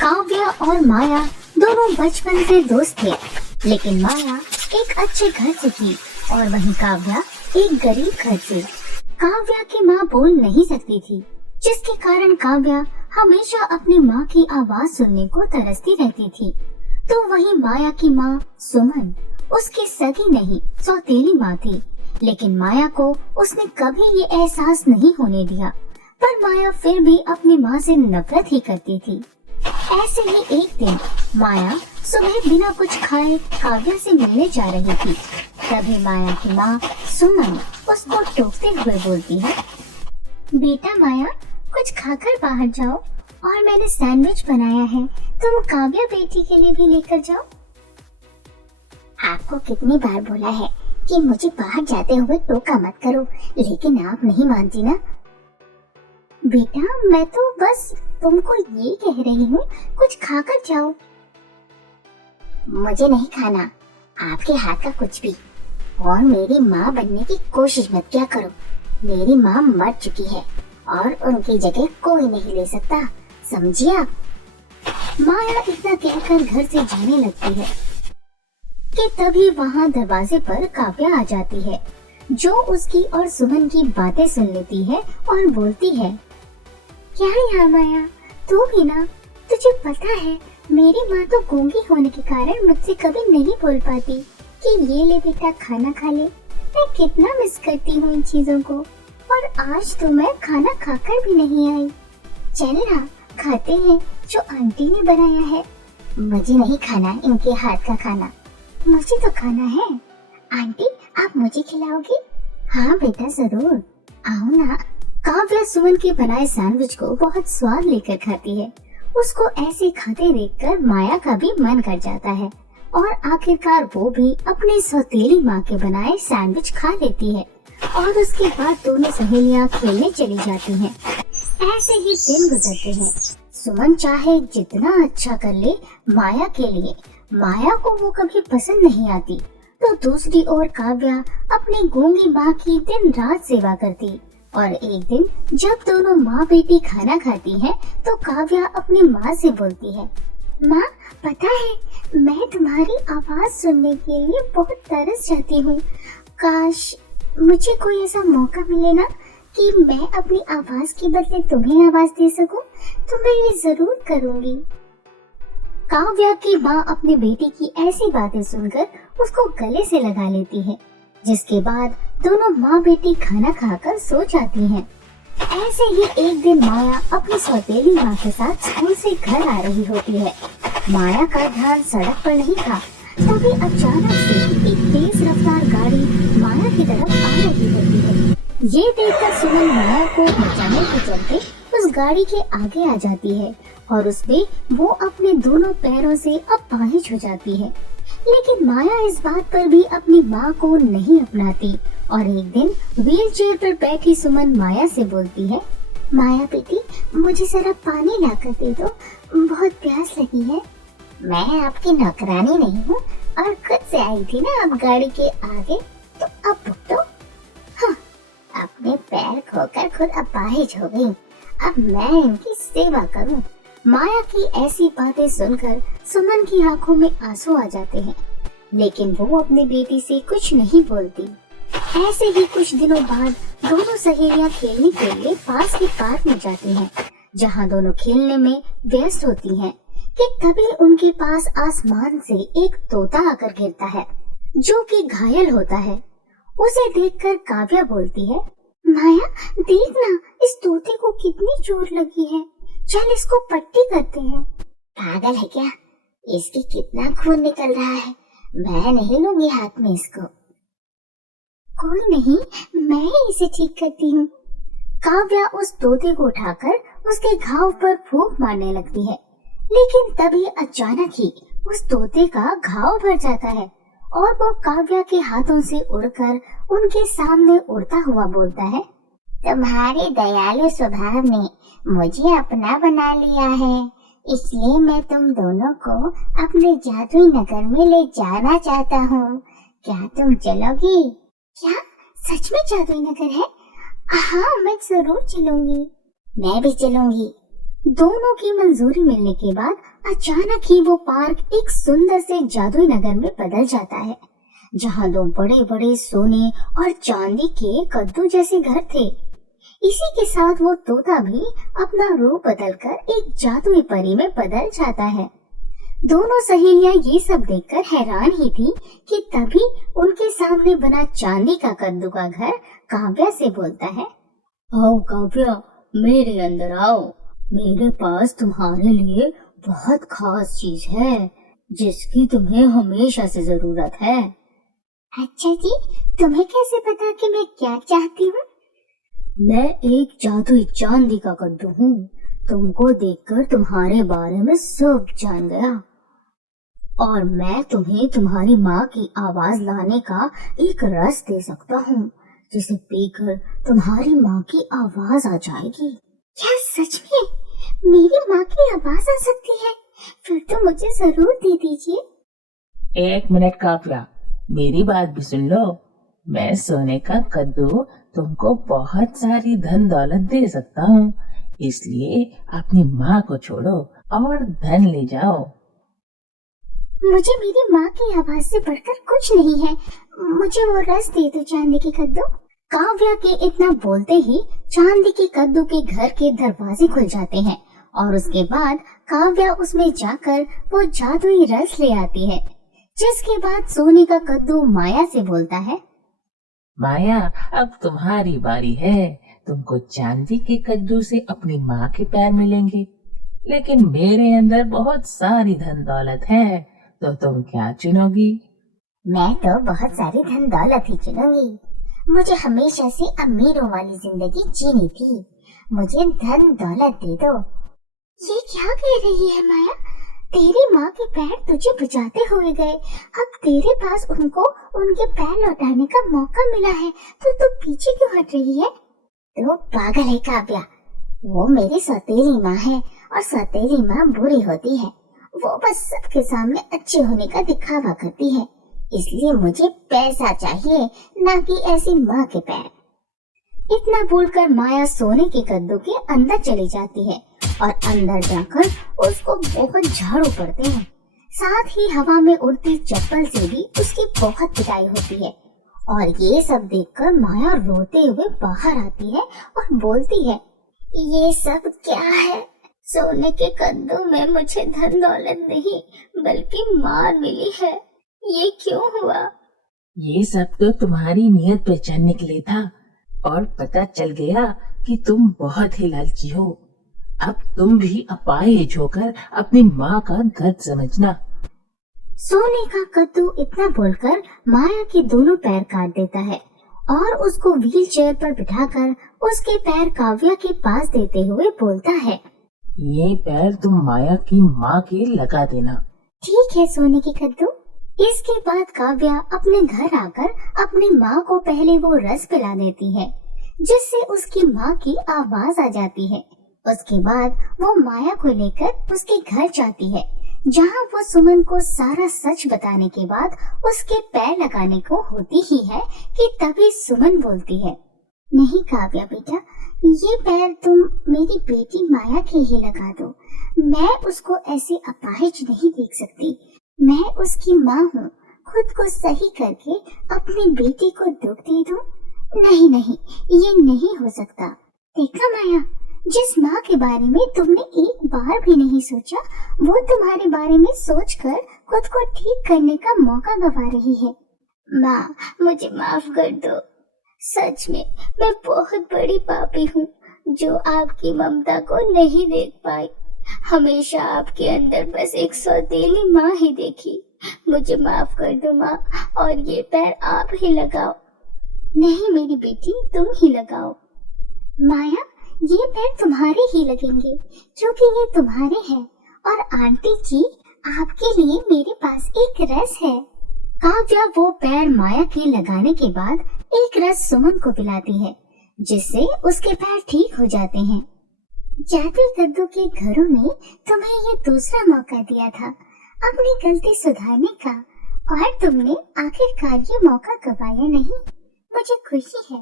काव्या और माया दोनों बचपन से दोस्त थे, लेकिन माया एक अच्छे घर से थी और वहीं काव्या एक गरीब घर से। काव्या की माँ बोल नहीं सकती थी, जिसके कारण काव्या हमेशा अपनी माँ की आवाज सुनने को तरसती रहती थी। तो वहीं माया की माँ सुमन उसकी सगी नहीं सौतेली माँ थी, लेकिन माया को उसने कभी ये एहसास नहीं होने दिया। पर माया फिर भी अपनी माँ से नफरत ही करती थी। ऐसे ही एक दिन माया सुबह बिना कुछ खाए काव्या से मिलने जा रही थी। तभी माया की माँ सुमन उसको टोकते हुए बोलती है, बेटा माया, कुछ खाकर बाहर जाओ और मैंने सैंडविच बनाया है, तुम काव्या बेटी के लिए भी लेकर जाओ। आपको कितनी बार बोला है कि मुझे बाहर जाते हुए टोका मत करो, लेकिन आप नहीं मानती ना। बेटा, मैं तो बस तुमको ये कह रही हूँ, कुछ खाकर जाओ। मुझे नहीं खाना आपके हाथ का कुछ भी, और मेरी माँ बनने की कोशिश मत किया करो। मेरी माँ मर चुकी है और उनकी जगह कोई नहीं ले सकता, समझिए आप। माया इतना कहकर घर से जाने लगती है कि तभी वहाँ दरवाजे पर काव्या आ जाती है, जो उसकी और सुमन की बातें सुन लेती है और बोलती है, क्या यार माया, तू भी ना, तुझे पता है मेरी माँ तो गूंगी होने के कारण मुझसे कभी नहीं बोल पाती कि ये ले बेटा खाना खा ले। मैं कितना मिस करती हूँ इन चीजों को, और आज तो मैं खाना खाकर भी नहीं आई। चल ना, खाते हैं जो आंटी ने बनाया है। मुझे नहीं खाना इनके हाथ का खाना, मुझे तो खाना है। आंटी, आप मुझे खिलाओगी? हाँ बेटा, जरूर, आओ ना। काव्या सुमन के बनाए सैंडविच को बहुत स्वाद लेकर खाती है। उसको ऐसे खाते देखकर माया का भी मन कर जाता है और आखिरकार वो भी अपनी सौतेली माँ के बनाए सैंडविच खा लेती है और उसके बाद दोनों सहेलियाँ खेलने चली जाती हैं। ऐसे ही दिन गुजरते हैं। सुमन चाहे जितना अच्छा कर ले माया के लिए, माया को वो कभी पसंद नहीं आती। तो दूसरी ओर काव्या अपनी गूंगी माँ की दिन रात सेवा करती, और एक दिन जब दोनों माँ बेटी खाना खाती हैं, तो काव्या अपनी माँ से बोलती है, माँ, पता है मैं तुम्हारी आवाज सुनने के लिए बहुत तरस जाती हूँ। काश मुझे कोई ऐसा मौका मिले ना कि मैं अपनी आवाज के बदले तुम्हें आवाज दे सकूं, तो मैं ये जरूर करूँगी। काव्या की माँ अपनी बेटी की ऐसी बातें सुनकर उसको गले से लगा लेती है, जिसके बाद दोनों माँ बेटी खाना खाकर सो जाती हैं। ऐसे ही एक दिन माया अपनी सौतेली माँ के साथ स्कूल से घर आ रही होती है। माया का ध्यान सड़क पर नहीं था, तभी अचानक से एक तेज रफ्तार गाड़ी माया की तरफ आ रही होती है। ये देखकर सुमन माया को बचाने के चलते उस गाड़ी के आगे आ जाती है और उसमें वो अपने दोनों पैरों से अपाहिज हो जाती है। लेकिन माया इस बात पर भी अपनी माँ को नहीं अपनाती और एक दिन व्हील चेयर पर बैठी सुमन माया से बोलती है, माया बेटी, मुझे जरा पानी लाकर दे दो, बहुत प्यास लगी है। मैं आपकी नौकरानी नहीं हूँ और खुद से आई थी ना अब गाड़ी के आगे, तो अब भुगतो। हाँ, अपने पैर खोकर खुद अपाहिज हो गई, अब मैं इनकी सेवा करूँ। माया की ऐसी बातें सुनकर सुमन की आंखों में आंसू आ जाते हैं, लेकिन वो अपनी बेटी से कुछ नहीं बोलती। ऐसे ही कुछ दिनों बाद दोनों सहेलियां खेलने के लिए पास के पार्क में जाती हैं, जहां दोनों खेलने में व्यस्त होती हैं कि तभी उनके पास आसमान से एक तोता आकर गिरता है, जो कि घायल होता है। उसे देखकर काव्या बोलती है, माया देखना, इस तोते को कितनी चोट लगी है, चल इसको पट्टी करते हैं। पागल है क्या, इसकी कितना खून निकल रहा है, मैं नहीं लूंगी हाथ में इसको। कोई नहीं, मैं ही इसे ठीक करती हूँ। काव्या उस तोते को उठाकर उसके घाव पर फूंक मारने लगती है, लेकिन तभी अचानक ही उस तोते का घाव भर जाता है और वो काव्या के हाथों से उड़कर उनके सामने उड़ता हुआ बोलता है, तुम्हारे दयालु स्वभाव ने मुझे अपना बना लिया है, इसलिए मैं तुम दोनों को अपने जादुई नगर में ले जाना चाहता हूँ। क्या तुम चलोगी? क्या सच में जादुई नगर है? हाँ, मैं जरूर चलूंगी। मैं भी चलूंगी। दोनों की मंजूरी मिलने के बाद अचानक ही वो पार्क एक सुंदर से जादुई नगर में बदल जाता है, जहाँ दो बड़े बड़े सोने और चांदी के कद्दू जैसे घर थे। इसी के साथ वो तोता भी अपना रूप बदलकर एक जादुई परी में बदल जाता है। दोनों सहेलियां ये सब देखकर हैरान ही थी कि तभी उनके सामने बना चांदी का कद्दू का घर काव्या से बोलता है, आओ काव्या, मेरे अंदर आओ। मेरे पास तुम्हारे लिए बहुत खास चीज है जिसकी तुम्हें हमेशा से जरूरत है। अच्छा जी, तुम्हें कैसे पता कि मैं क्या चाहती हूँ? मैं एक जादुई चांदी का कद्दू हूँ। तुमको देखकर तुम्हारे बारे में सब जान गया और मैं तुम्हें तुम्हारी माँ की आवाज लाने का एक रस दे सकता हूँ, जिसे पीकर तुम्हारी माँ की आवाज आ जाएगी। क्या सच में मेरी माँ की आवाज आ सकती है? फिर तो मुझे जरूर दे दीजिए। एक मिनट काव्या, मेरी बात भी सुन लो। मैं सोने का कद्दू तुमको बहुत सारी धन दौलत दे सकता हूँ, इसलिए अपनी माँ को छोड़ो और धन ले जाओ। मुझे मेरी माँ की आवाज से बढ़कर कुछ नहीं है। मुझे वो रस दे दो चांदी के कद्दू। काव्या के इतना बोलते ही चांदी के कद्दू के घर के दरवाजे खुल जाते हैं और उसके बाद काव्या उसमें जाकर वो जादुई रस ले आती है, जिसके बाद सोने का कद्दू माया से बोलता है, माया, अब तुम्हारी बारी है। तुमको चांदी के कद्दू से अपनी माँ के पैर मिलेंगे, लेकिन मेरे अंदर बहुत सारी धन दौलत है, तो तुम क्या चुनोगी? मैं तो बहुत सारी धन दौलत ही चुनूंगी। मुझे हमेशा से अमीरों वाली जिंदगी जीनी थी। मुझे धन दौलत दे दो। ये क्या कह रही है माया? तेरी माँ के पैर तुझे बचाते हुए गए, अब तेरे पास उनको उनके पैर लौटाने का मौका मिला है, तो तू पीछे क्यों हट रही है? तू पागल है काव्या। वो मेरी सौतेली माँ है और सौतेली माँ बुरी होती है। वो बस सबके सामने अच्छे होने का दिखावा करती है, इसलिए मुझे पैसा चाहिए, ना कि ऐसी माँ के पैर। इतना बोलकर माया सोने के कद्दू के अंदर चली जाती है और अंदर जाकर उसको बहुत झाड़ू पड़ते हैं। साथ ही हवा में उड़ती चप्पल से भी उसकी बहुत पिटाई होती है। और ये सब देखकर माया रोते हुए बाहर आती है और बोलती है, ये सब क्या है? सोने के कद्दू में मुझे धन दौलत नहीं बल्कि मार मिली है। ये क्यों हुआ? ये सब तो तुम्हारी नियत पहचानने के लिए था और पता चल गया कि तुम बहुत ही लालची हो। अब तुम भी अपाहिज होकर अपनी माँ का दर्द समझना। सोने का कद्दू इतना बोलकर माया के दोनों पैर काट देता है और उसको व्हील चेयर पर बिठाकर उसके पैर काव्या के पास देते हुए बोलता है, ये पैर तुम माया की माँ के लगा देना। ठीक है सोने के कद्दू। इसके बाद काव्या अपने घर आकर अपनी माँ को पहले वो रस पिला देती है, जिससे उसकी माँ की आवाज आ जाती है। उसके बाद वो माया को लेकर उसके घर जाती है, जहाँ वो सुमन को सारा सच बताने के बाद उसके पैर लगाने को होती ही है कि तभी सुमन बोलती है, नहीं काव्या बेटा, ये पैर तुम मेरी बेटी माया के ही लगा दो। मैं उसको ऐसे अपाहिज नहीं देख सकती। मैं उसकी माँ हूँ। खुद को सही करके अपनी बेटी को दुख दे दूं? नहीं नहीं, ये नहीं हो सकता। देखा माया, जिस माँ के बारे में तुमने एक बार भी नहीं सोचा, वो तुम्हारे बारे में सोचकर खुद को ठीक करने का मौका गवा रही है। माँ, मुझे माफ कर दो। सच में मैं बहुत बड़ी पापी हूँ जो आपकी ममता को नहीं देख पाई। हमेशा आपके अंदर बस एक सौतेली माँ ही देखी। मुझे माफ कर दो माँ, और ये पैर आप ही लगाओ। नहीं मेरी बेटी, तुम ही लगाओ। माया, ये पैर तुम्हारे ही लगेंगे क्योंकि ये तुम्हारे हैं। और आंटी जी, आपके लिए मेरे पास एक रस है। काव्या वो पैर माया के लगाने के बाद एक रस सुमन को पिलाती है, जिससे उसके पैर ठीक हो जाते हैं। जादुई कद्दू के घरों ने तुम्हें ये दूसरा मौका दिया था अपनी गलती सुधारने का, और तुमने आखिरकार ये मौका गवाया नहीं। मुझे खुशी है।